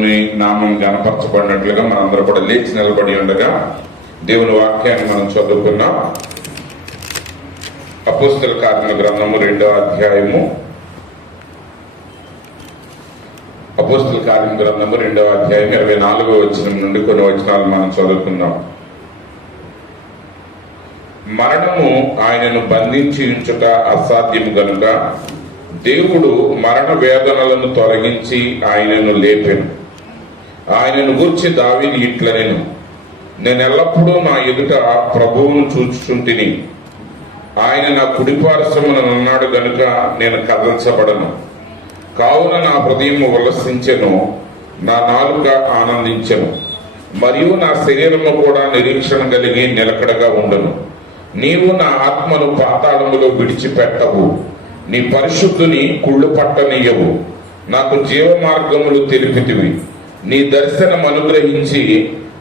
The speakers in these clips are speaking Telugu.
దేవుని నామం గణపరచబడినట్లుగా మనందరూ కూడా లేచి నిలబడి ఉండగా దేవుని వాక్యాన్ని మనం చదువుకున్నాం. అపోస్తల కార్యముల గ్రంథము 2వ అధ్యాయము. అపోస్తల కార్యముల గ్రంథము 2వ అధ్యాయం 24వ వచనం నుండి కొన్ని వచనాలు మనం చదువుకుందాం. మరణము ఆయనను బంధించి ఉంచుట అసాధ్యము గనుక దేవుడు మరణ వేదనలను తొలగించి ఆయనను లేపెను. ఆయనను గూర్చి దావీదు ఇట్లనెను, నేను ఎల్లప్పుడూ నా ఎదుట ప్రభువును చూచుచుంటిని. ఆయన నా కుడిపార్శ్వమున ఉన్నాడు గనుక నేను కదల్చబడను. కావున నా హృదయము ఉల్లసించెను, నా నాలుక ఆనందించెను, మరియు నా శరీరము కూడా నిరీక్షణ కలిగి నిలకడగా ఉండను. నీవు నా ఆత్మను పాతాళములో విడిచిపెట్టవు, నీ పరిశుద్ధుని కుళ్ళు పట్టనీయవు. నాకు జీవ మార్గములు తెలిపితివి, నీ దర్శనం అనుగ్రహించి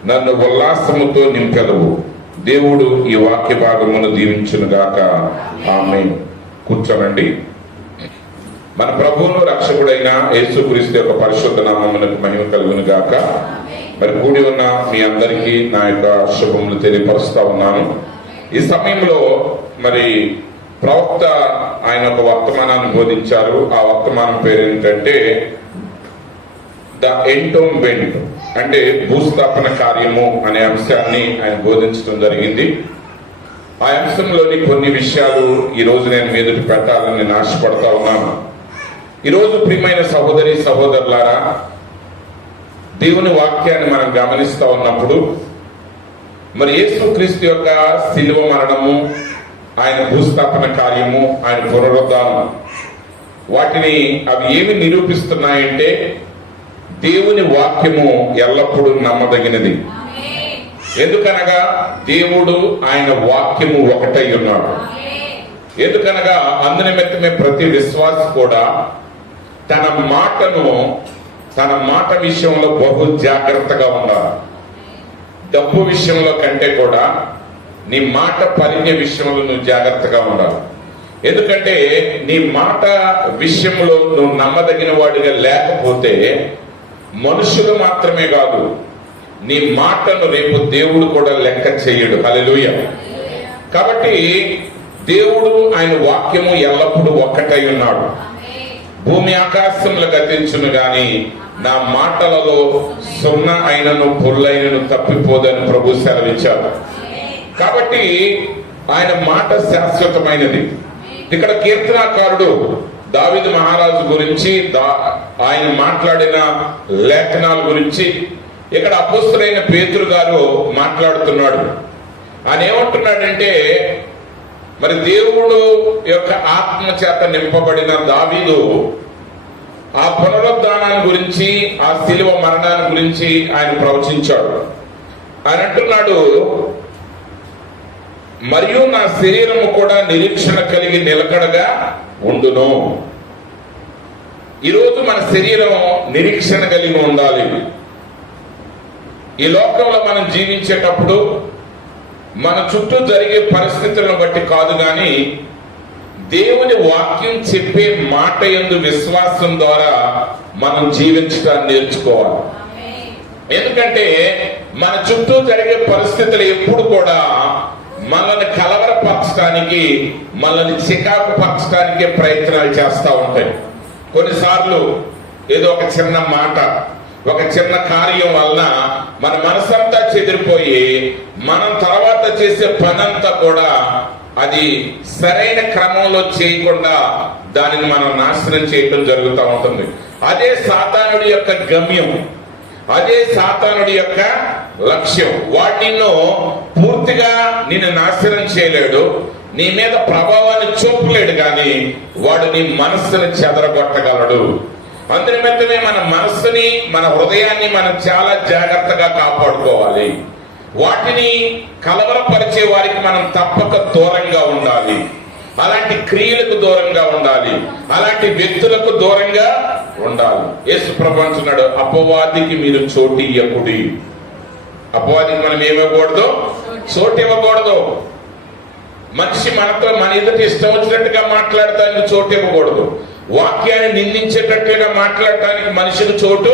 నన్ను ఉల్లాసముతో నింపెదవు. దేవుడు ఈ వాక్య భాగమును దీవించునుగాక. ఆమేన్. కూర్చోనండి. మన ప్రభువును రక్షకుడైన యేసుక్రీస్తు యొక్క పరిశుద్ధ నామమునకు మహిమ కలుగును గాక. మరి కూడి ఉన్న మీ అందరికీ నా యొక్క శుభములు తెలియపరుస్తా ఉన్నాను. ఈ సమయంలో మరి ప్రవక్త ఆయన ఒక వర్తమానాన్ని బోధించారు. ఆ వర్తమానం పేరు ఏంటంటే ద ఎంటోన్మెంట్, అంటే భూస్థాపన కార్యము అనే అంశాన్ని ఆయన బోధించడం జరిగింది. ఆ అంశంలోని కొన్ని విషయాలు ఈరోజు నేను మీదటి పెట్టాలని నేను ఆశపడతా ఉన్నాను. ఈరోజు ప్రియమైన సహోదరి సహోదరులారా, దేవుని వాక్యాన్ని మనం గమనిస్తూ ఉన్నప్పుడు మరి యేసుక్రీస్తు యొక్క శిలువ మరణము, ఆయన భూస్థాపన కార్యము, ఆయన పునరుద్ధానం, వాటిని అవి ఏమి నిరూపిస్తున్నాయంటే దేవుని వాక్యము ఎల్లప్పుడూ నమ్మదగినది. ఎందుకనగా దేవుడు ఆయన వాక్యము ఒకటై ఉన్నాడు. ఎందుకనగా అందునిమిత్తమే ప్రతి విశ్వాసి కూడా తన మాట విషయంలో బహు జాగ్రత్తగా ఉండాలి. డబ్బు విషయంలో కంటే కూడా నీ మాట పలికే విషయంలో నువ్వు జాగ్రత్తగా ఉండాలి. ఎందుకంటే నీ మాట విషయంలో నువ్వు నమ్మదగిన వాడిగా లేకపోతే మనుషులు మాత్రమే కాదు, నీ మాటను రేపు దేవుడు కూడా లెక్క చేయడు. హల్లెలూయా. కాబట్టి దేవుడు ఆయన వాక్యము ఎల్లప్పుడూ ఒక్కటై ఉన్నాడు. భూమి ఆకాశములు గతించును గాని నా మాటలలో సున్నా అయినను పొల్లైనను తప్పిపోదని ప్రభు సెలవిచ్చారు. కాబట్టి ఆయన మాట శాశ్వతమైనది. ఇక్కడ కీర్తనాకారుడు దావీదు మహారాజు గురించి ఆయన మాట్లాడిన లేఖనాల గురించి ఇక్కడ అపోస్తలుడైన పేతురు గారు మాట్లాడుతున్నాడు. ఆయన ఏమంటున్నాడంటే, మరి దేవుడు యొక్క ఆత్మ చేత నింపబడిన దావీదు ఆ పునరుద్ధానాన్ని గురించి, ఆ శిలువ మరణాన్ని గురించి ఆయన ప్రవచించాడు. ఆయన అంటున్నాడు, మరియు నా శరీరము కూడా నిరీక్షణ కలిగి నిలకడగా ఉండును. ఈరోజు మన శరీరం నిరీక్షణ కలిగి ఉండాలి. ఈ లోకంలో మనం జీవించేటప్పుడు మన చుట్టూ జరిగే పరిస్థితులను బట్టి కాదు, కానీ దేవుని వాక్యం చెప్పే మాట యందు విశ్వాసం ద్వారా మనం జీవించడాన్ని నేర్చుకోవాలి. ఎందుకంటే మన చుట్టూ జరిగే పరిస్థితులు ఎప్పుడు కూడా మనల్ని కలవరపరచడానికి, మనల్ని చికాకు పరచడానికే ప్రయత్నాలు చేస్తూ ఉంటాయి. కొన్నిసార్లు ఏదో ఒక చిన్న మాట, ఒక చిన్న కార్యం వలన మన మనసంతా చెదిరిపోయి మనం తర్వాత చేసే పనంతా కూడా అది సరైన క్రమంలో చేయకుండా దానిని మనం నాశనం చేయడం జరుగుతూ ఉంటుంది. అదే సాతానుడి యొక్క గమ్యం, అదే సాతానుడి యొక్క లక్ష్యం. వాటిని పూర్తిగా నిన్ను నాశనం చేయలేడు, నీ మీద ప్రభావాన్ని చూపలేడు, కానీ వాడు నీ మనస్సును చెదరగొట్టగలడు. అందునిమిత్తమే మన మనస్సుని, మన హృదయాన్ని మనం చాలా జాగ్రత్తగా కాపాడుకోవాలి. వాటిని కలవరపరిచే వారికి మనం తప్పక దూరంగా ఉండాలి. అలాంటి క్రియలకు దూరంగా ఉండాలి, అలాంటి వ్యక్తులకు దూరంగా ఉండాలి. యేసు ప్రభువు అంటున్నాడు, అపవాదికి మీరు చోటు ఇవ్వకుడి. అపవాదికి మనం ఏమివ్వకూడదు? చోటు ఇవ్వకూడదు. మనిషి మనతో మన ఎదుట ఇష్టం వచ్చినట్టుగా మాట్లాడటానికి చోటు ఇవ్వకూడదు. వాక్యాన్ని నిందించేటట్టుగా మాట్లాడటానికి మనిషికి చోటు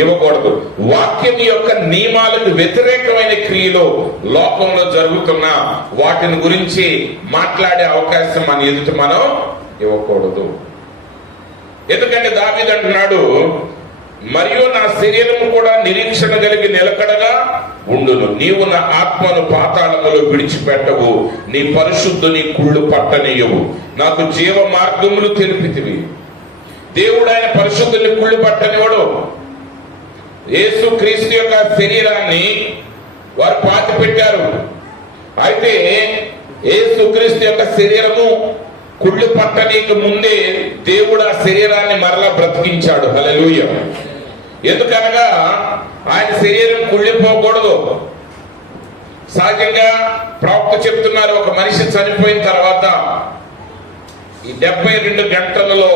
ఇవ్వకూడదు. వాక్యం యొక్క నియమాలకు వ్యతిరేకమైన క్రియలు లోకంలో జరుగుతున్న వాటిని గురించి మాట్లాడే అవకాశం మన ఎదుట మనం ఇవ్వకూడదు. ఎందుకంటే దావీదు అంటున్నాడు, మరియు నా శరీరము కూడా నిరీక్షణ కలిగి నిలకడగా ఉండును. నీవు నా ఆత్మను పాతాళములో విడిచిపెట్టవు, నీ పరిశుద్ధుని కుళ్ళు పట్టనీయవు. నాకు జీవ మార్గములు తెలిపితివి. దేవుడు ఆయన పరిశుద్ధుని కుళ్ళు పట్టనివాడు. యేసు క్రీస్తు యొక్క శరీరాన్ని వారు పాతి పెట్టారు. అయితే యేసు క్రీస్తు యొక్క శరీరము కుళ్ళు పట్టనీకి ముందే దేవుడు ఆ శరీరాన్ని మరలా బ్రతికించాడు. హల్లెలూయా. ఎందుకనగా ఆయన శరీరం కుళ్ళిపోకూడదు. సహజంగా ప్రవక్త చెప్తున్నారు, ఒక మనిషి చనిపోయిన తర్వాత ఈ 72 గంటలలో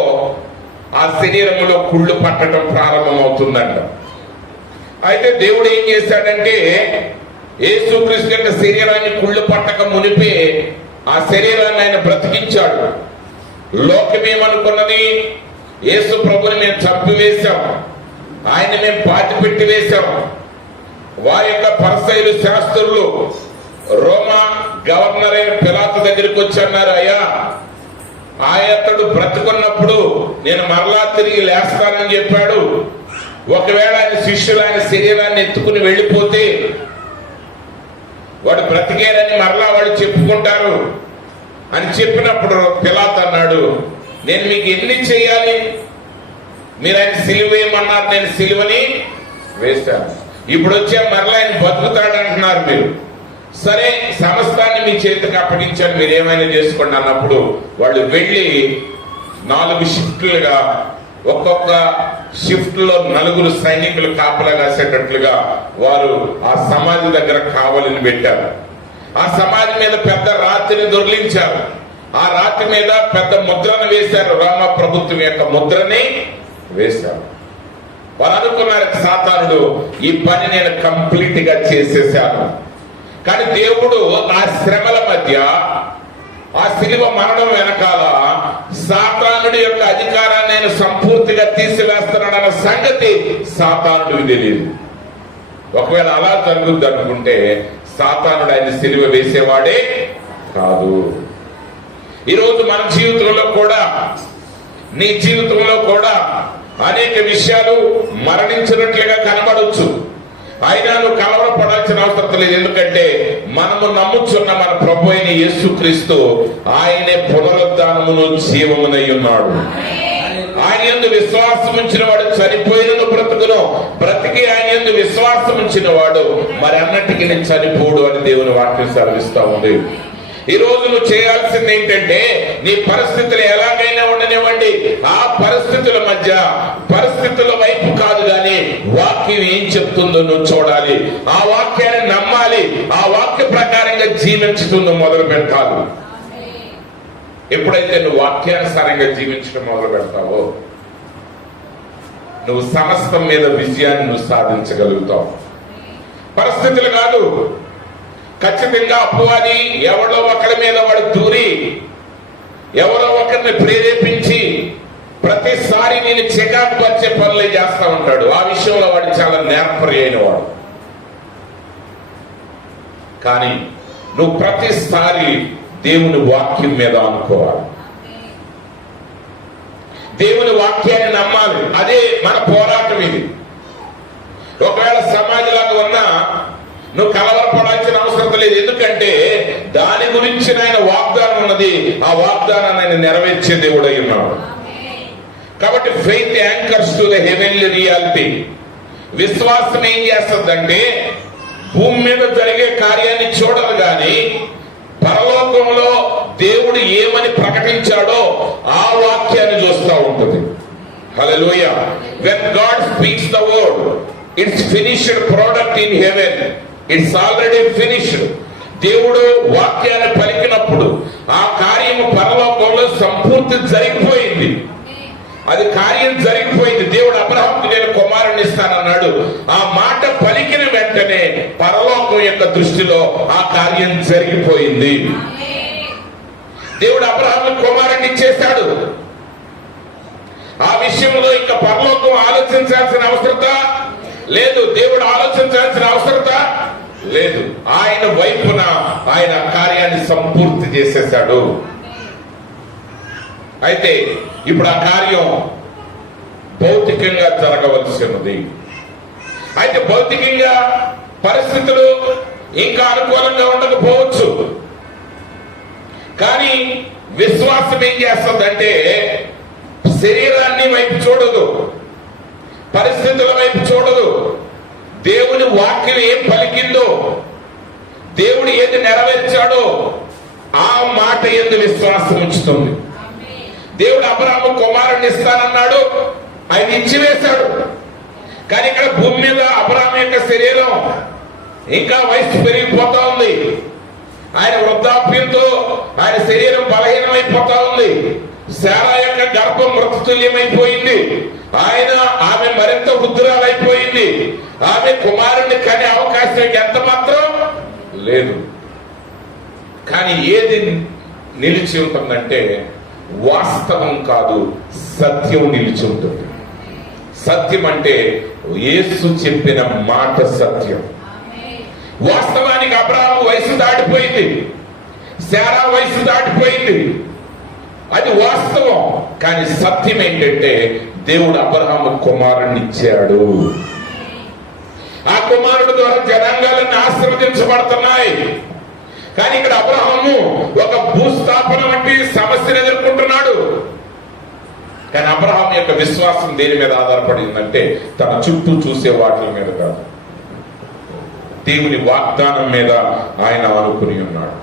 ఆ శరీరంలో కుళ్ళు పట్టడం ప్రారంభమవుతుందంట. అయితే దేవుడు ఏం చేశాడంటే, యేసుక్రీస్తు యొక్క శరీరాన్ని కుళ్ళు పట్టక మునిపే ఆ శరీరాన్ని ఆయన బ్రతికించాడు. లోకమేమనుకున్నది, యేసు ప్రభుని మేము చంపివేశాం, ఆయన మేము పాతి పెట్టి వేశాం. వారి యొక్క పరిసయ్యులు శాస్త్రులు రోమా గవర్నర్ అయిన పిలాతు దగ్గరికి వచ్చి అన్నారు, అయ్యా ఆయతడు బ్రతుకున్నప్పుడు నేను మరలా తిరిగి లేస్తానని చెప్పాడు. ఒకవేళ ఆయన శిష్యులు ఆయన శరీరాన్ని ఎత్తుకుని వెళ్ళిపోతే వాడు బ్రతికేరని మరలా వాడు చెప్పుకుంటారు అని చెప్పినప్పుడు పిలాతు అన్నాడు, నేను మీకు ఎన్ని చేయాలి? మీరు ఆయన సిలువ వేయమన్నారు, నేను సిలువని వేశాను. ఇప్పుడు వచ్చే మరలా ఆయన బతుకుతాడు అంటున్నారు మీరు. సరే, సమస్తాన్ని మీ చేతికి అప్పగించాను, మీరు ఏమైనా చేసుకోండి అన్నప్పుడు వాళ్ళు వెళ్ళి 4 షిఫ్ట్లుగా, ఒక్కొక్క షిఫ్ట్ లో 4 సైనికులు కాపలా కాసేటట్లుగా వారు ఆ సమాధి దగ్గర కావలిని పెట్టారు. ఆ సమాధి మీద పెద్ద రాతిని దొర్లించారు. ఆ రాతి మీద పెద్ద ముద్రను వేశారు, రోమ ప్రభుత్వం యొక్క ముద్రని వేశారు. వారు అనుకున్నారు, సాతానుడు ఈ పని నేను కంప్లీట్ గా చేసేసాను. కానీ దేవుడు ఆ శ్రమల మధ్య, ఆ శిలువ మరణం వెనకాల సాతానుడి యొక్క అధికారాన్ని ఆయన సంపూర్తిగా తీసివేస్తున్నాడన్న సంగతి సాతానుడికి తెలియదు. ఒకవేళ అలా జరుగుద్ది అనుకుంటే సాతానుడు ఆయన శిలువ వేసేవాడే కాదు. ఈరోజు మన జీవితంలో కూడా, నీ జీవితంలో కూడా అనేక విషయాలు మరణించినట్లుగా కనబడవచ్చు. అయినా నువ్వు కలవరపడాల్సిన అవసరం లేదు. ఎందుకంటే మనము నమ్ముచున్న మన ప్రభు అయిన యేసుక్రీస్తు ఆయనే పునరుద్ధానమును జీవమునై ఉన్నాడు. ఆయన యందు విశ్వాసం ఉంచిన వాడు చనిపోయినను బ్రతుకును, బ్రతికి ఆయన యందు విశ్వాసం ఉంచిన వాడు మరి అన్నటికీ నేను చనిపోడు అని దేవుని వాక్యం సెలవిస్తా ఉంది. ఈ రోజు నువ్వు చేయాల్సింది ఏంటంటే, నీ పరిస్థితులు ఎలాగైనా ఉండనివ్వండి, ఆ పరిస్థితుల మధ్య, పరిస్థితుల వైపు కాదు కానీ వాక్యం ఏం చెప్తుందో నువ్వు చూడాలి, ఆ వాక్యాన్ని నమ్మాలి, ఆ వాక్య ప్రకారంగా జీవించుతుందో మొదలు పెట్టాలి. ఎప్పుడైతే నువ్వు వాక్యానుసారంగా జీవించడం మొదలు పెడతావో నువ్వు సమస్తం మీద విజయాన్ని నువ్వు సాధించగలుగుతావు. పరిస్థితులు కాదు, ఖచ్చితంగా అపవాది ఎవరో ఒకరి మీద వాడు దూరి ఎవరో ఒకరిని ప్రేరేపించి ప్రతిసారి నేను చికాకు పరిచే పనులే చేస్తా ఉంటాడు. ఆ విషయంలో వాడు చాలా నేర్పరి అయిన వాడు. కానీ నువ్వు ప్రతిసారి దేవుని వాక్యం మీద అనుకోవాలి, దేవుని వాక్యాన్ని నమ్మాలి. అదే మన పోరాటం. ఇది ఒకవేళ సమాజంలాగా ఉన్నా నువ్వు కలవరపడాల్సిన అవసరం లేదు. ఎందుకంటే దాని గురించి ఆయన వాగ్దానం ఉన్నది, ఆ వాగ్దానాన్ని ఆయన నెరవేర్చే దేవుడై ఉన్నాడు. కాబట్టి faith anchors to the heavenly reality. విశ్వాసం ఏం చేస్తుందంటే భూమి మీద జరిగే కార్యాన్ని చూడదు కానీ పరలోకంలో దేవుడు ఏమని ప్రకటించాడో ఆ వాక్యాన్ని చూస్తూ ఉంటుంది. హల్లెలూయా. When God speaks the word, it's finished product in heaven. It's already finished. దేవుడు వాక్యాన్ని పలికినప్పుడు ఆ కార్యము పరలోకంలో సంపూర్తి జరిగిపోయింది. అది కార్యం జరిగిపోయింది. దేవుడు అబ్రహాముకి నేను కుమారుని ఇస్తానన్నాడు. ఆ మాట పలికిన వెంటనే పరలోకం యొక్క దృష్టిలో ఆ కార్యం జరిగిపోయింది. దేవుడు అబ్రహాముకి కుమారుని ఇచ్చేశాడు. ఆ విషయంలో ఇంకా పరలోకం ఆలోచించాల్సిన అవసరం లేదు. దేవుడు ఆలోచించాల్సిన అవసరత లేదు. ఆయన వైపున ఆయన కార్యాన్ని సంపూర్తి చేసేశాడు. అయితే ఇప్పుడు ఆ కార్యం భౌతికంగా జరగవలసి ఉన్నది. అయితే భౌతికంగా పరిస్థితులు ఇంకా అనుకూలంగా ఉండకపోవచ్చు. కానీ విశ్వాసం ఏం చేస్తుందంటే శరీరాన్ని వైపు చూడదు, పరిస్థితుల వైపు చూడదు. దేవుని వాక్యం ఏం పలికిందో, దేవుడు ఏది నెరవేర్చాడో ఆ మాట యందు విశ్వాసం ఉంచుతుంది. దేవుడు అబ్రాహాము కుమారుని ఇస్తానన్నాడు, ఆయన ఇచ్చివేశాడు. కానీ ఇక్కడ భూమి మీద అబ్రాహాము యొక్క శరీరం ఇంకా వయసు పెరిగిపోతా ఉంది. ఆయన వృద్ధాప్యంతో ఆయన శరీరం బలహీనమైపోతా ఉంది. శారా యొక్క గర్భం మృతతుల్యమైపోయింది. ఆమె మరింత వృద్ధురాలైపోయింది. ఆమె కుమారుణ్ణి కనే అవకాశం ఎంత మాత్రం లేదు. కానీ ఏది నిలిచి ఉంటుందంటే వాస్తవం కాదు, సత్యం నిలిచి ఉంటుంది. సత్యం అంటే యేసు చెప్పిన మాట సత్యం. వాస్తవానికి అబ్రాహాము వయసు దాటిపోయింది, శారా వయసు దాటిపోయింది, అది వాస్తవం. కానీ సత్యం ఏంటంటే దేవుడు అబ్రాహాము కుమారుణ్ణి ఇచ్చాడు. ఆ కుమారుడు ద్వారా జనాంగాలన్నీ ఆశీర్వదించబడుతున్నాయి. కానీ ఇక్కడ అబ్రాహాము ఒక భూస్థాపన వంటి సమస్యను ఎదుర్కొంటున్నాడు. కానీ అబ్రాహాం యొక్క విశ్వాసం దేని మీద ఆధారపడిందంటే తన చుట్టూ చూసే వాటి మీద కాదు, దేవుని వాగ్దానం మీద ఆయన ఆనుకుని ఉన్నాడు.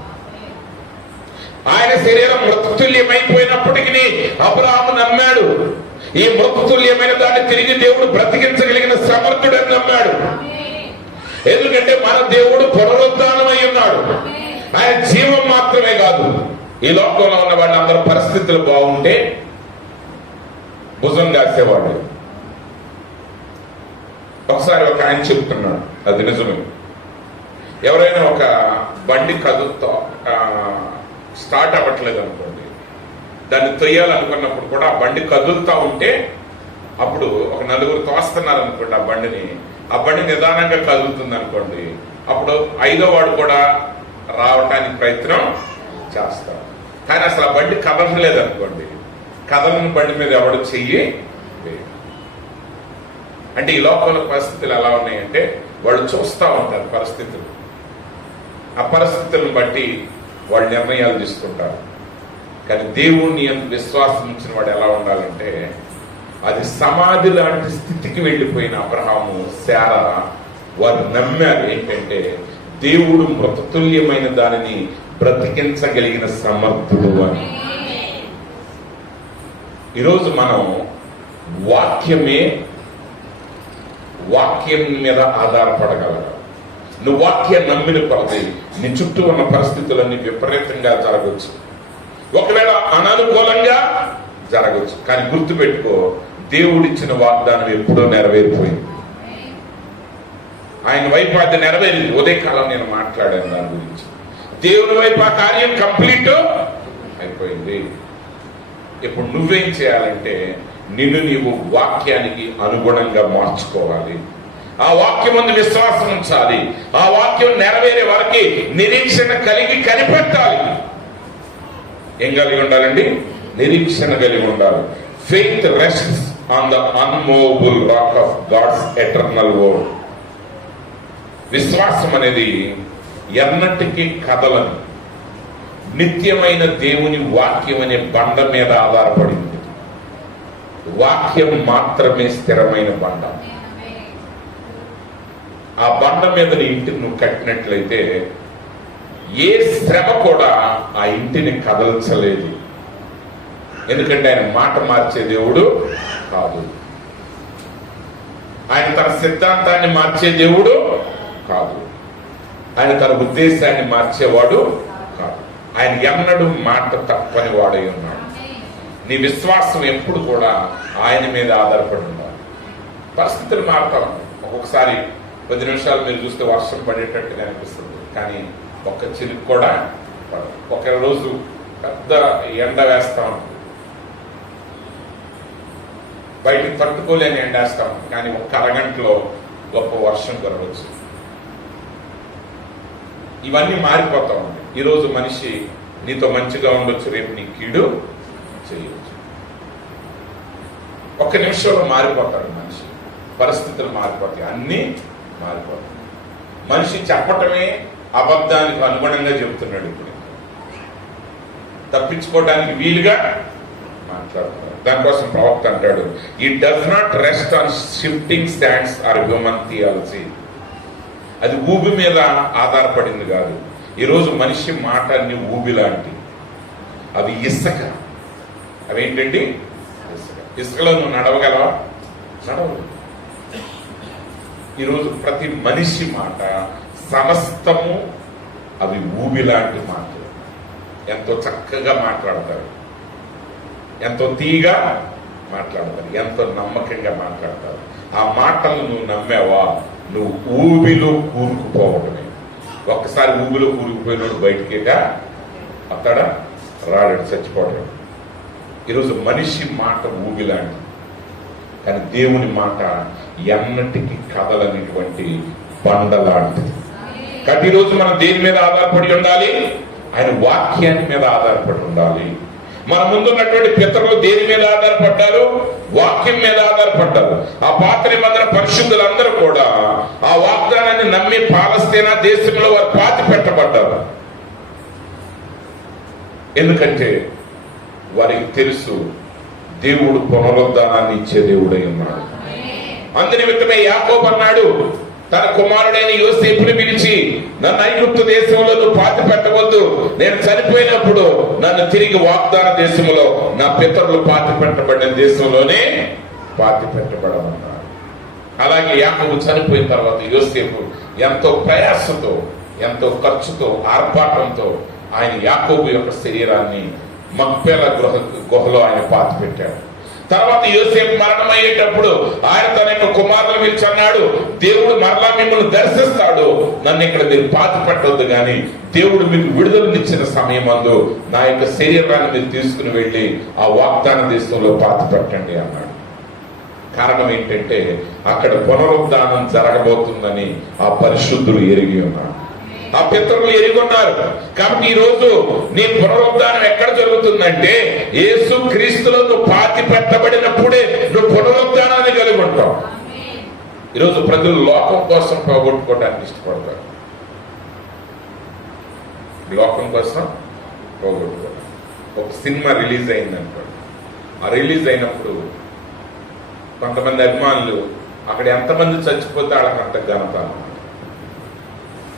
ఆయన శరీరం మృతతుల్యమైపోయినప్పటికీ అబ్రాహాము నమ్మాడు. ఈ మృతతుల్యమైన దాన్ని తిరిగి దేవుడు బ్రతికించగలిగిన సమర్థుడని నమ్మాడు. ఎందుకంటే మన దేవుడు పునరుద్ధానమై ఉన్నాడు. ఆయన జీవం మాత్రమే కాదు. ఈ లోకంలో ఉన్న వాళ్ళందరూ పరిస్థితులు బాగుంటే భుజం కాసేవాడు. ఒకసారి ఒక ఆయన చెప్తున్నాడు, అది నిజమే. ఎవరైనా ఒక బండి కదులుతో స్టార్ట్ అవ్వట్లేదు అనుకోండి, దాన్ని తొయ్యాలనుకున్నప్పుడు కూడా ఆ బండి కదులుతా ఉంటే అప్పుడు ఒక నలుగురు తోస్తున్నారు అనుకోండి ఆ బండి నిదానంగా కదులుతుంది అనుకోండి, అప్పుడు ఐదో వాడు కూడా రావటానికి ప్రయత్నం చేస్తాడు. కానీ అసలు ఆ బండి కదలలేదు అనుకోండి, కదలని బండి మీద ఎవడు చెయ్యి వేయడు. అంటే ఈ లోకంలో పరిస్థితులు ఎలా ఉన్నాయంటే వాళ్ళు చూస్తూ ఉంటారు పరిస్థితులు, ఆ పరిస్థితులను బట్టి వాళ్ళు నిర్ణయాలు తీసుకుంటారు. కానీ దేవుణ్ణి ఎంత విశ్వాసం ఇచ్చిన వాడు ఎలా ఉండాలంటే అది సమాధి లాంటి స్థితికి వెళ్ళిపోయిన అబ్రహాము, శారా వారు నమ్మారు ఏంటంటే దేవుడు మృతతుల్యమైన దానిని బ్రతికించగలిగిన సమర్థుడు అని. ఈరోజు మనం వాక్యం మీద ఆధారపడగలగాలి. నువ్వు వాక్యం నమ్మిన కొలది నీ చుట్టూ ఉన్న పరిస్థితులన్నీ విపరీతంగా జరగవచ్చు, ఒకవేళ అననుకూలంగా జరగవచ్చు. కానీ గుర్తుపెట్టుకో, దేవుడిచ్చిన వాగ్దానం ఎప్పుడో నెరవేరిపోయింది. ఆయన వైపు అది నెరవేరింది. ఉదయకాలం నేను మాట్లాడాను దాని గురించి. దేవుని వైపు ఆ కార్యం కంప్లీట్ అయిపోయింది. ఇప్పుడు నువ్వేం చేయాలంటే నిన్ను నీవు వాక్యానికి అనుగుణంగా మార్చుకోవాలి. ఆ వాక్యం ముందు విశ్వాసం ఉంచాలి. ఆ వాక్యం నెరవేరే వరకు నిరీక్షణ కలిగి కనిపెట్టాలి. ఏం కలిగి ఉండాలండి? నిరీక్షణ కలిగి ఉండాలి. Faith rests on the unmovable rock of God's eternal word. విశ్వాసం అనేది ఎన్నటికీ కదలని నిత్యమైన దేవుని వాక్యం అనే బండ మీద ఆధారపడింది. వాక్యం మాత్రమే స్థిరమైన బండ. ఆ బండ మీద నీ ఇంటిని నువ్వు కట్టినట్లయితే ఏ శ్రమ కూడా ఆ ఇంటిని కదల్చలేదు. ఎందుకంటే ఆయన మాట మార్చే దేవుడు కాదు, ఆయన తన సిద్ధాంతాన్ని మార్చే దేవుడు కాదు, ఆయన తన ఉద్దేశాన్ని మార్చేవాడు కాదు. ఆయన ఎన్నడూ మాట తప్పని వాడై ఉన్నాడు. నీ విశ్వాసం ఎప్పుడు కూడా ఆయన మీద ఆధారపడి ఉండాలి. పరిస్థితులు మారుతా ఉంటాయి. ఒక్కొక్కసారి 10 నిమిషాలు మీరు చూస్తే వర్షం పడేటట్టుగా అనిపిస్తుంది, కానీ ఒక్క చిలుకు కూడా పడదు. ఒక రోజు పెద్ద ఎండ వేస్తా ఉంటుంది, బయటికి తట్టుకోలేని ఎండ వేస్తా ఉంటుంది, కానీ ఒక్క అరగంటలో గొప్ప వర్షం కురవచ్చు. ఇవన్నీ మారిపోతా ఉంటాయి. ఈరోజు మనిషి నీతో మంచిగా ఉండొచ్చు, రేపు నీ కీడు చేయవచ్చు. ఒక్క నిమిషంలో మారిపోతాడు మనిషి, పరిస్థితులు మారిపోతాయి, అన్నీ మారిపోతాయి. మనిషి చెప్పటమే అబద్ధానికి అనుగుణంగా చెబుతున్నాడు. ఇప్పుడు తప్పించుకోవడానికి వీలుగా మాట్లాడుతున్నారు. దానికోసం ప్రవక్త అంటాడు, it does not rest on shifting stands or human theology. అది ఊబి మీద ఆధారపడింది కాదు. ఈరోజు మనిషి మాట అన్ని ఊబి లాంటి, అవి ఇసుక. అవేంటండి? ఇసుక. ఇసుకలో నువ్వు నడవగలవా? నడవదు. ఈరోజు ప్రతి మనిషి మాట సమస్తము అవి ఊబి లాంటి మాటలు. ఎంతో చక్కగా మాట్లాడతారు, ఎంతో తీగా మాట్లాడతారు, ఎంతో నమ్మకంగా మాట్లాడతారు. ఆ మాటలు నువ్వు నమ్మావా, నువ్వు ఊబిలో కూరుకుపోవటమే. ఒక్కసారి ఊబిలో కూరుకుపోయినాడు బయటికేగా అతడా రాడాడు, చచ్చిపోవడం. ఈరోజు మనిషి మాట ఊబి లాంటి, కానీ దేవుని మాట ఎన్నటికీ కదలనిటువంటి బండ లాంటిది. కాబట్టి ఈరోజు మనం దేని మీద ఆధారపడి ఉండాలి? ఆయన వాక్యాన్ని మీద ఆధారపడి ఉండాలి. మన ముందున్నటువంటి పితరులు దేని మీద ఆధారపడ్డారు? వాక్యం మీద ఆధారపడ్డారు. ఆ పాత నిబంధన పరిశుద్ధులందరూ కూడా ఆ వాగ్దానాన్ని నమ్మి పాలస్తీనా దేశంలో వారు పాతి పెట్టబడ్డారు. ఎందుకంటే వారికి తెలుసు దేవుడు పునరుద్ధానాన్ని ఇచ్చే దేవుడై ఉన్నాడు. అందునిమిత్తమే యాకోబు అన్నాడు, తన కుమారుడైన యోసేపుని పిలిచి, నన్ను ఐగుప్తు దేశంలో నువ్వు పాతి పెట్టవద్దు, నేను చనిపోయినప్పుడు నన్ను తిరిగి వాగ్దాన దేశంలో నా పితరులు పాతి పెట్టబడిన దేశంలోనే పాతి పెట్టబడమన్నాడు. అలాగే యాకోబు చనిపోయిన తర్వాత యోసేపు ఎంతో ప్రయాసంతో, ఎంతో ఖర్చుతో, ఆర్భాటంతో ఆయన యాకోబు యొక్క శరీరాన్ని మక్పేల గుహలో ఆయన పాతి పెట్టాడు. తర్వాత యోసేపు మరణమయ్యేటప్పుడు ఆయన తన యొక్క కుమారులు పిలిచి అన్నాడు, దేవుడు మరలా మిమ్మల్ని దర్శిస్తాడు, నన్ను ఇక్కడ మీరు పాతి పెట్టవద్దు, కానీ దేవుడు మీకు విడుదలనిచ్చిన సమయం అందు నా యొక్క శరీరాన్ని మీరు తీసుకుని వెళ్ళి ఆ వాగ్దాన దేశంలో పాతి పెట్టండి అన్నాడు. కారణం ఏంటంటే అక్కడ పునరుద్ధానం జరగబోతుందని ఆ పరిశుద్ధులు ఎరిగి ఉన్నారు, ఆ పితరులు ఎరిగొన్నారు. కాబట్టి ఈ రోజు నీ పునరుద్ధానం ఎక్కడ జరుగుతుందంటే యేసు క్రీస్తులో నువ్వు పాతి పెట్టబడినప్పుడే నువ్వు పునరుద్ధానాన్ని కలిగి ఉంటావు. ఈరోజు ప్రజలు లోకం కోసం పోగొట్టుకోవడానికి ఇష్టపడతారు, లోకం కోసం పోగొట్టుకోవడం. ఒక సినిమా రిలీజ్ అయిందనుకోండి, ఆ రిలీజ్ అయినప్పుడు కొంతమంది అభిమానులు అక్కడ ఎంతమంది చచ్చిపోతే వాళ్ళకంత ఘనత,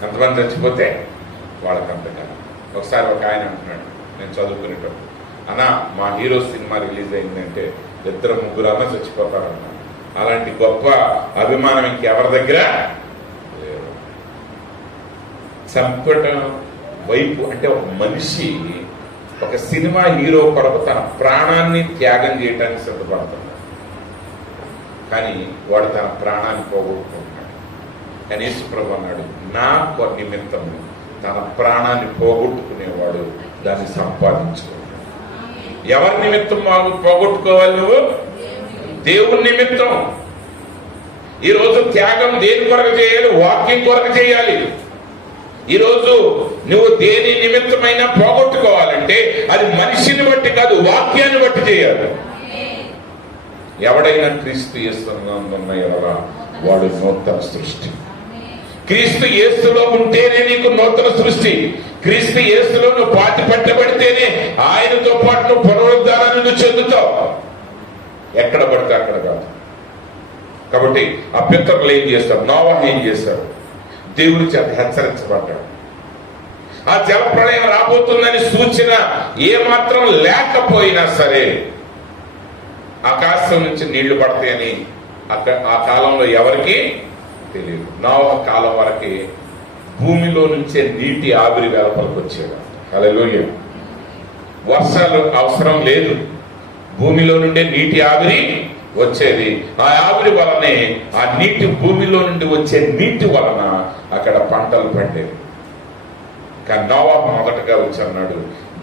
ఎంతమంది చచ్చిపోతే వాళ్ళకంతగా. ఒకసారి ఒక ఆయన అంటున్నాడు, నేను చదువుకునేటప్పుడు, అన్నా మా హీరో సినిమా రిలీజ్ అయిందంటే 2-3 అన్న చచ్చిపోతారన్నా. అలాంటి గొప్ప అభిమానం ఇంకెవరి దగ్గర లేదు. చంపటం వైపు అంటే ఒక మనిషి ఒక సినిమా హీరో కొరకు తన ప్రాణాన్ని త్యాగం చేయడానికి సిద్ధపడుతున్నాడు, కానీ వాడు తన ప్రాణాన్ని పోగొట్టుకుంటున్నాడు. కానీ యేసుప్రభు అన్నాడు, నా నిమిత్తం తన ప్రాణాన్ని పోగొట్టుకునేవాడు దాన్ని సంపాదించుకోవాలి. ఎవరి నిమిత్తం పోగొట్టుకోవాలి? నువ్వు దేవుని నిమిత్తం. ఈరోజు త్యాగం దేని కొరకు చేయాలి? వాక్యం కొరకు చేయాలి. ఈరోజు నువ్వు దేని నిమిత్తమైనా పోగొట్టుకోవాలంటే అది మనిషిని బట్టి కాదు, వాక్యాన్ని బట్టి చేయాలి. ఎవడైనా క్రీస్తు యేసునందున్న ఎవరా వాడు నూతన సృష్టి. క్రీస్తు యేసులో ఉంటేనే నీకు నూతన సృష్టి. క్రీస్తు యేసులో నువ్వు పాతి పెట్టబడితేనే ఆయనతో పాటు నువ్వు పునరుద్ధానాన్ని నువ్వు చెందుతావు. ఎక్కడ పడితే అక్కడ కాదు. కాబట్టి ఆ పితరులు ఏం చేస్తారు? నోవహు ఏం చేశారు? దేవుడి చేత హెచ్చరించబడ్డాడు. ఆ జలప్రళయం రాబోతుందని సూచన ఏమాత్రం లేకపోయినా సరే ఆకాశం నుంచి నీళ్లు పడతాయని ఆ కాలంలో ఎవరికి తెలియదు. నోవహు కాలం వరకు భూమిలో నుంచే నీటి ఆవిరి వెలుపలకు వచ్చేది. హల్లెలూయా. వర్షాలు అవసరం లేదు, భూమిలో నుండే నీటి ఆవిరి వచ్చేది. ఆ ఆవిరి వలనే ఆ నీటి భూమిలో నుండి వచ్చే నీటి వలన అక్కడ పంటలు పండేవి. కానీ నోవహు మొదటగా వచ్చి అన్నాడు,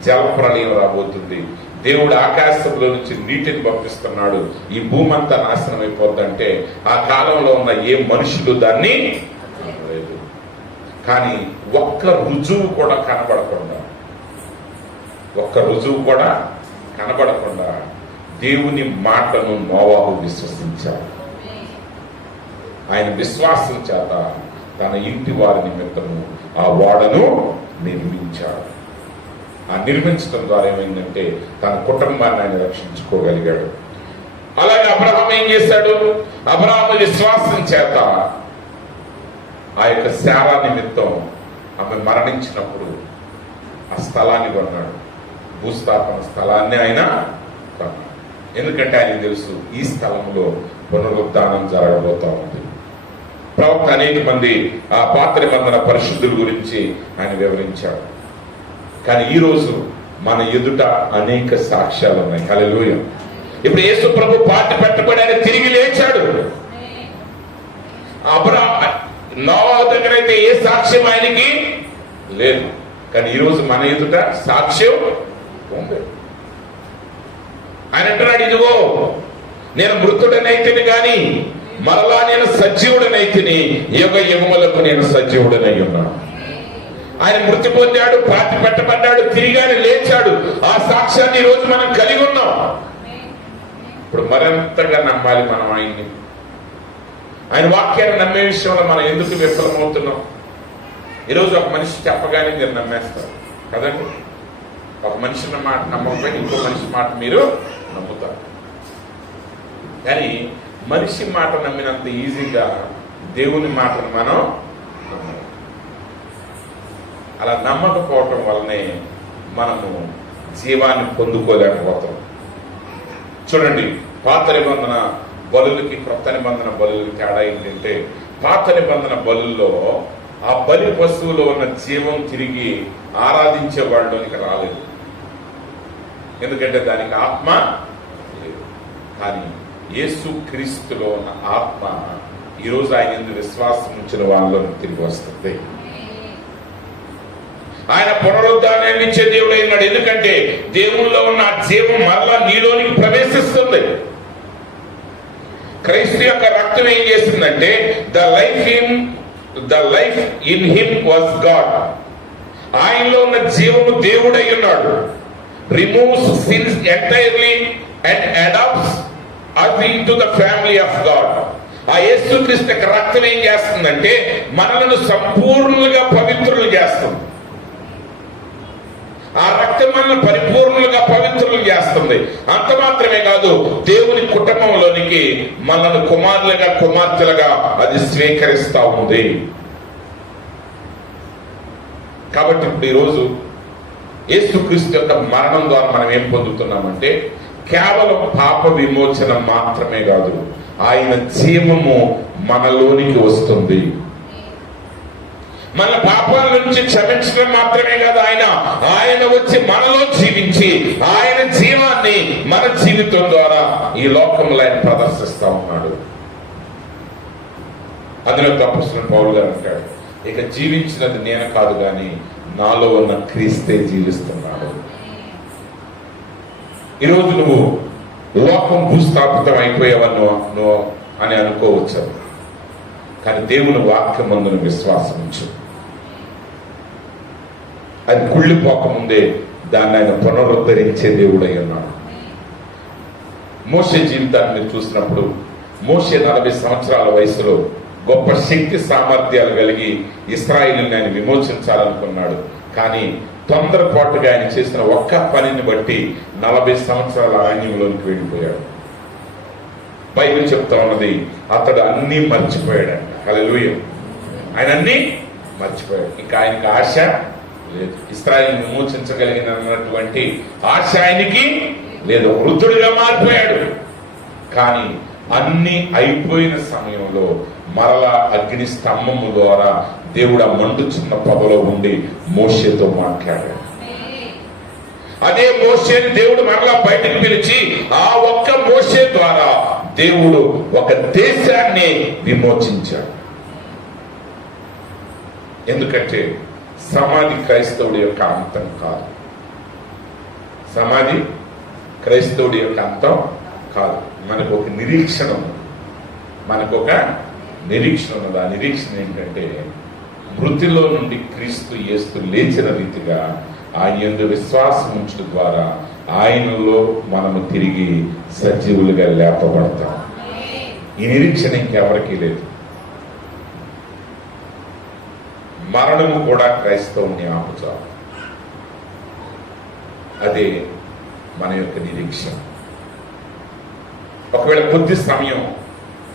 జల ప్రళయం రాబోతుంది, దేవుడు ఆకాశంలో నుంచి నీటిని పంపిస్తున్నాడు, ఈ భూమి అంతా నాశనం అయిపోద్దంటే ఆ కాలంలో ఉన్న ఏ మనుషులు దాన్ని లేదు. కానీ ఒక్క రుజువు కూడా కనబడకుండా దేవుని మాటను నోవాహు విశ్వసించాడు. ఆయన విశ్వాసం చేత తన ఇంటి వారి నిమిత్తము ఆ ఓడను నిర్మించాడు. ఆ నిర్మించడం ద్వారా ఏమైందంటే తన కుటుంబాన్ని ఆయన రక్షించుకోగలిగాడు. అలాగే అబ్రహాం ఏం చేశాడు? అబ్రహాము విశ్వాసం చేత ఆ యొక్క శారా నిమిత్తం ఆమె మరణించినప్పుడు ఆ స్థలాన్ని కొన్నాడు. భూస్థాపన స్థలాన్ని ఆయన కొన్నాడు. ఎందుకంటే ఆయన తెలుసు ఈ స్థలంలో పునరుద్ధానం జరగబోతా ఉంది. ప్రవక్త అనేక మంది ఆ పాత నిబంధన పరిశుద్ధుల గురించి ఆయన వివరించాడు. కానీ ఈరోజు మన ఎదుట అనేక సాక్ష్యాలు ఉన్నాయి. హల్లెలూయా. ఇప్పుడు యేసు ప్రభు పాతి పెట్టబడి ఆయన తిరిగి లేచాడు. నోవాహు దగ్గర అయితే ఏ సాక్ష్యం ఆయనకి లేదు, కానీ ఈరోజు మన ఎదుట సాక్ష్యం ఉంది. ఆయన అంటున్నాడు, ఇదిగో నేను మృతుడనైతిని గాని మరలా నేను సజీవుడనైతిని, యుగ యుగములకు నేను సజీవుడనై ఉన్నాను. ఆయన మృతి పొందాడు, పాతి పెట్టబడ్డాడు, తిరిగి ఆయన లేచాడు. ఆ సాక్ష్యాన్ని ఈ రోజు మనం కలిగి ఉన్నాం. ఇప్పుడు మరింతగా నమ్మాలి మనం ఆయన్ని. ఆయన వాక్యాన్ని నమ్మే విషయంలో మనం ఎందుకు విఫలమవుతున్నాం? ఈరోజు ఒక మనిషి చెప్పగానే మీరు నమ్మేస్తారు కదండి. ఒక మనిషి మాట నమ్మకపోయినా ఇంకో మనిషి మాట మీరు నమ్ముతారు. కానీ మనిషి మాట నమ్మినంత ఈజీగా దేవుని మాటను మనం నమ్మం. అలా నమ్మకపోవటం వల్లనే మనము జీవాన్ని పొందుకోలేకపోతాం. చూడండి, పాత నిబంధన బలులకి క్రొత్త నిబంధన బలులకి తేడా ఏంటంటే, పాత నిబంధన బలుల్లో ఆ బలి పశువులో ఉన్న జీవం తిరిగి ఆరాధించే వాళ్ళలోనికి రాలేదు. ఎందుకంటే దానికి ఆత్మ లేదు. కానీ యేసు క్రీస్తులో ఉన్న ఆత్మ ఈరోజు ఆయన ఎందుకు విశ్వాసం ఉంచిన వాళ్ళలో తిరిగి వస్తుంది. ఆయన పునరుద్ధానాన్ని ఇచ్చే దేవుడు అయినాడు. ఎందుకంటే దేవుల్లో ఉన్న ఆ జీవం మరలా నీలోనికి ప్రవేశిస్తుంది. క్రీస్తు యొక్క రక్తం ఏం చేసిందంటే the life in him was God. ఆయనలో ఉన్న జీవము దేవుడై ఉన్నాడు. Removes since entirely and adapts us into the family of God. ఆ యేసుక్రీస్తు యొక్క రక్తం ఏం చేస్తుందంటే మనలను సంపూర్ణంగా పవిత్రులు చేస్తుంది. ఆ రక్తం మనల్ని పరిపూర్ణంగా పవిత్రులు చేస్తుంది. అంత మాత్రమే కాదు, దేవుని కుటుంబంలోనికి మనల్ని కుమారులుగా కుమార్తెలుగా అది స్వీకరిస్తా ఉంది. కాబట్టి ఇప్పుడు ఈరోజు యేసుక్రీస్తు యొక్క మరణం ద్వారా మనం ఏం పొందుతున్నామంటే కేవలం పాప విమోచన మాత్రమే కాదు, ఆయన జీవము మనలోనికి వస్తుంది. మన పాపాల నుంచి క్షమించడం మాత్రమే కాదు, ఆయన వచ్చి మనలో జీవించి ఆయన జీవాన్ని మన జీవితం ద్వారా ఈ లోకంలో ఆయన ప్రదర్శిస్తా ఉన్నాడు. అందులో అపోస్తలుడైన పౌలు గారు అంటాడు, ఇక జీవించినది నేను కాదు గాని నాలో ఉన్న క్రీస్తే జీవిస్తున్నాడు. ఈరోజు నువ్వు లోకం భూస్థాపితం అయిపోయావను అని అనుకోవచ్చు, కానీ దేవుని వాక్యం మందున విశ్వాసం ఉంచు. అది కుళ్ళిపోకముందే దాన్ని ఆయన పునరుద్ధరించే దేవుడై ఉన్నాడు. మోషే జీవితాన్ని మీరు చూసినప్పుడు మోషే 40 సంవత్సరాల వయసులో గొప్ప శక్తి సామర్థ్యాలు కలిగి ఇశ్రాయేలుని ఆయన విమోచించాలనుకున్నాడు. కానీ తొందరపాటుగా ఆయన చేసిన ఒక్క పనిని బట్టి 40 సంవత్సరాల అరణ్యంలోనికి వెళ్ళిపోయాడు. బైబిల్ చెప్తా ఉన్నది, అతడు అన్నీ మర్చిపోయాడంట. హల్లెలూయా. ఆయన అన్నీ మర్చిపోయాడు. ఇంకా ఆయనకి ఆశ లేదు. ఇశ్రాయేలుని విమోచించగలిగినటువంటి ఆశ ఆయనకి లేదు. వృద్ధుడిగా మారిపోయాడు. కానీ అన్ని అయిపోయిన సమయంలో మరలా అగ్ని స్తంభము ద్వారా దేవుడు ఆ మండుచున్న పొదలో ఉండి మోషేతో మాట్లాడాడు. అదే మోషేని దేవుడు మరలా బయటకు పిలిచి ఆ ఒక్క మోషే ద్వారా దేవుడు ఒక దేశాన్ని విమోచించాడు. ఎందుకంటే సమాధి క్రైస్తవుడి యొక్క అంతం కాదు. సమాధి క్రైస్తవుడి యొక్క అంతం కాదు. మనకు ఒక నిరీక్షణ ఉంది. మనకు ఒక నిరీక్షణ ఉన్నది. ఆ నిరీక్షణ ఏంటంటే మృతిలో నుండి క్రీస్తు యేసు లేచిన రీతిగా ఆయన యందు విశ్వాసం ఉంచడం ద్వారా ఆయనలో మనము తిరిగి సజీవులుగా లేపబడతాం. ఈ నిరీక్షణ ఇంకెవరికీ లేదు. మరణము కూడా క్రైస్తవుని ఆపుచావు. అదే మన యొక్క నిరీక్షణ. ఒకవేళ కొద్ది సమయం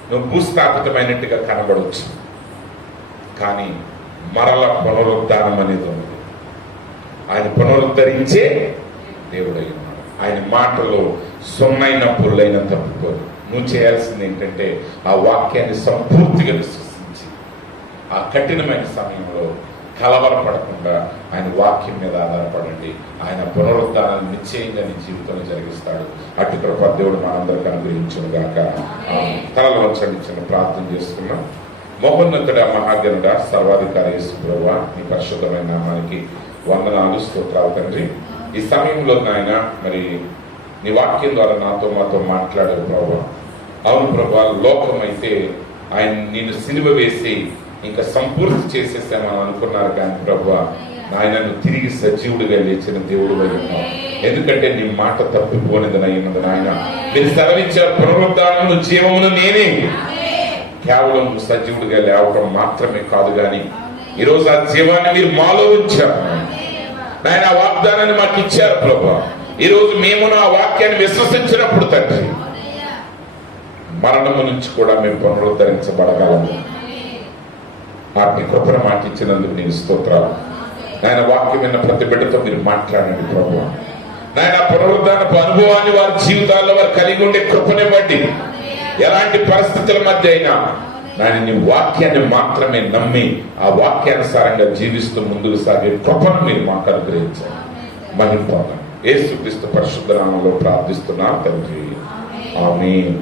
నువ్వు భూస్థాపితమైనట్టుగా కనబడవచ్చు, కానీ మరల పునరుద్ధానం అనేది ఉంది. ఆయన పునరుద్ధరించే దేవుడై ఉన్నాడు. ఆయన మాటలో సున్నైన పురులైన తప్పుకోరు. నువ్వు చేయాల్సింది ఏంటంటే ఆ వాక్యాన్ని సంపూర్తిగా విశ్వసించి ఆ కఠినమైన సమయంలో కలవరపడకుండా ఆయన వాక్యం మీద ఆధారపడండి. ఆయన పునరుద్ధానాన్ని నిశ్చయంగా నీ జీవితంలో జరిగిస్తాడు. అటు కృప దేవుడు మనందరికీ అనుగ్రహించును గాక. తలలో వంచండి, చిన్న ప్రార్థన చేసుకున్నాం. మహోన్నతుడ, మహాగణుడ, సర్వాధికారి యేసు ప్రభువా, నీ పరిశుద్ధమైన నామానికి వందనాలు, స్తోత్రాలు తండ్రి. ఈ సమయంలో నాయన మరి నీ వాక్యం ద్వారా నాతో మాతో మాట్లాడారు ప్రభువా. అవును ప్రభువా, లోకం అయితే ఆయన నిన్ను సిలువ వేసి ఇంకా సంపూర్తి చేసేసామని అనుకున్నారు, కానీ ప్రభువా నాయనను తిరిగి సజీవుడిగా లేచిన దేవుడు ఉన్నావు. ఎందుకంటే నీ మాట తప్పిపోనిది అయినది నాయన. మీరు సెలవిచ్చారు, పునరుద్ధానమును జీవమును నేనే. కేవలం సజీవుడిగా లేవటం మాత్రమే కాదు, కానీ ఈరోజు ఆ జీవాన్ని మీరు మాలో ఉంచారు నాయన. ఆ వాగ్దానాన్ని మాకు ఇచ్చారు ప్రభువా. ఈరోజు మేము ఆ వాక్యాన్ని విశ్వసించినప్పుడు తండ్రి, మరణము నుంచి కూడా మేము పునరుద్ధరించబడగలము. వాటిని కృపను మాట ఇచ్చినందుకు నేను స్తోత్రాలు నాయన. వాక్యం విన్న ప్రతి బిడ్డతో మీరు మాట్లాడండి ప్రభువా. నాయన పునరుద్ధానపు అనుభవాన్ని వారి జీవితాల్లో వారు కలిగి ఉండే కృపనివ్వండి. ఎలాంటి పరిస్థితుల మధ్య అయినా నాయన నీ వాక్యాన్ని మాత్రమే నమ్మి ఆ వాక్యానుసారంగా జీవిస్తూ ముందుకు సాగే కృపను మీరు మాకు అనుగ్రహించారు. మహిమ యేసుక్రీస్తు పరిశుద్ధ నామములో ప్రార్థిస్తున్నాం తండ్రి, ఆమేన్.